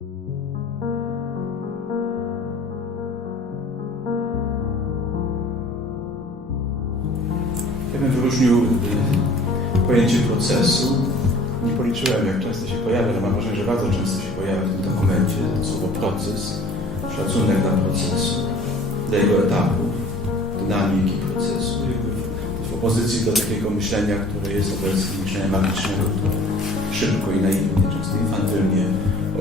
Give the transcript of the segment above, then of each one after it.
Ja bym wyróżnił pojęcie procesu. Nie policzyłem, jak często się pojawia, ale mam wrażenie, że bardzo często się pojawia w tym dokumencie to słowo proces, szacunek dla procesu, dla jego etapów, dynamiki procesu, w opozycji do takiego myślenia, które jest obecnie myślenia magicznego, które szybko i naiwnie, często infantylnie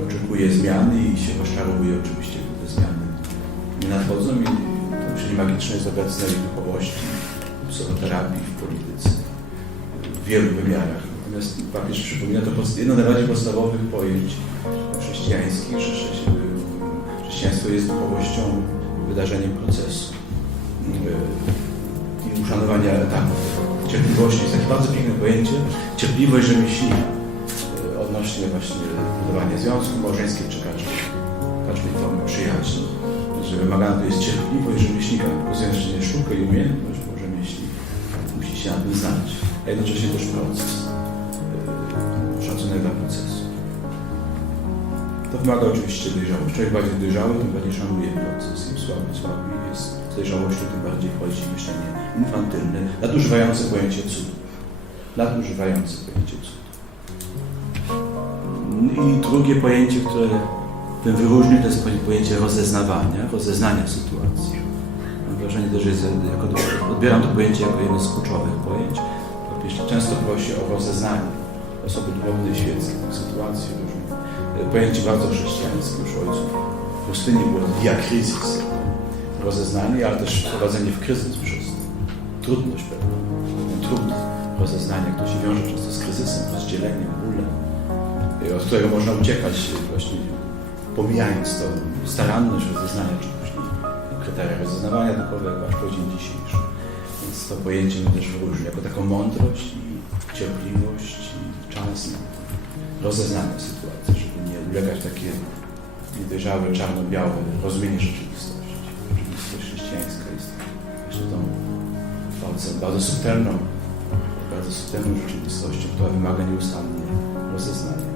oczekuje zmiany i się rozczarowuje oczywiście, gdy te zmiany nie nadchodzą i to myślenie magiczne jest obecne w duchowości, w psychoterapii, w polityce, w wielu wymiarach. Natomiast papież przypomina to jedno z najbardziej podstawowych pojęć chrześcijańskich, że chrześcijaństwo jest duchowością, wydarzeniem procesu i uszanowania etapów. Cierpliwości jest takie bardzo piękne pojęcie, cierpliwość rzemieślnika odnośnie właśnie budowania związku małżeńskiego czy każdej formy przyjaźni. Że wymagana tu jest cierpliwość rzemieślnika, pokazując, że nie sztukę i umiejętność, bo rzemieślnik musi się na tym znać, a jednocześnie też proces. Szacunek dla procesu. To wymaga oczywiście dojrzałości. Człowiek bardziej dojrzały, tym bardziej szanuje proces. Im słabiej jest z dojrzałością, tym bardziej wchodzi myślenie infantylne, nadużywające pojęcie cudu. Nadużywające pojęcie cudu. I drugie pojęcie, które bym wyróżnił, to jest pojęcie rozeznania sytuacji. Mam wrażenie też, że odbieram to pojęcie jako jedno z kluczowych pojęć. Papież często prosi o rozeznanie osoby duchownej, świeckiej, sytuacji różnych. Pojęcie bardzo chrześcijańskie już ojców. W pustyni było via kryzys, rozeznanie, ale też wprowadzenie w kryzys przez trudność pewną, trud rozeznania, który się wiąże często z kryzysem, rozdzieleniem, bólem, od którego można uciekać właśnie pomijając to staranność rozeznania czegoś, kryteria rozeznawania duchowego aż po dzień dzisiejszy. Więc to pojęcie my też wyróżni jako taką mądrość i cierpliwość i czas na rozeznanie sytuacji, żeby nie ulegać takie niedojrzałe, czarno-białe rozumienie rzeczywistości. Rzeczywistość chrześcijańska jest właśnie tą bardzo subtelną rzeczywistością, która wymaga nieustannie rozeznania.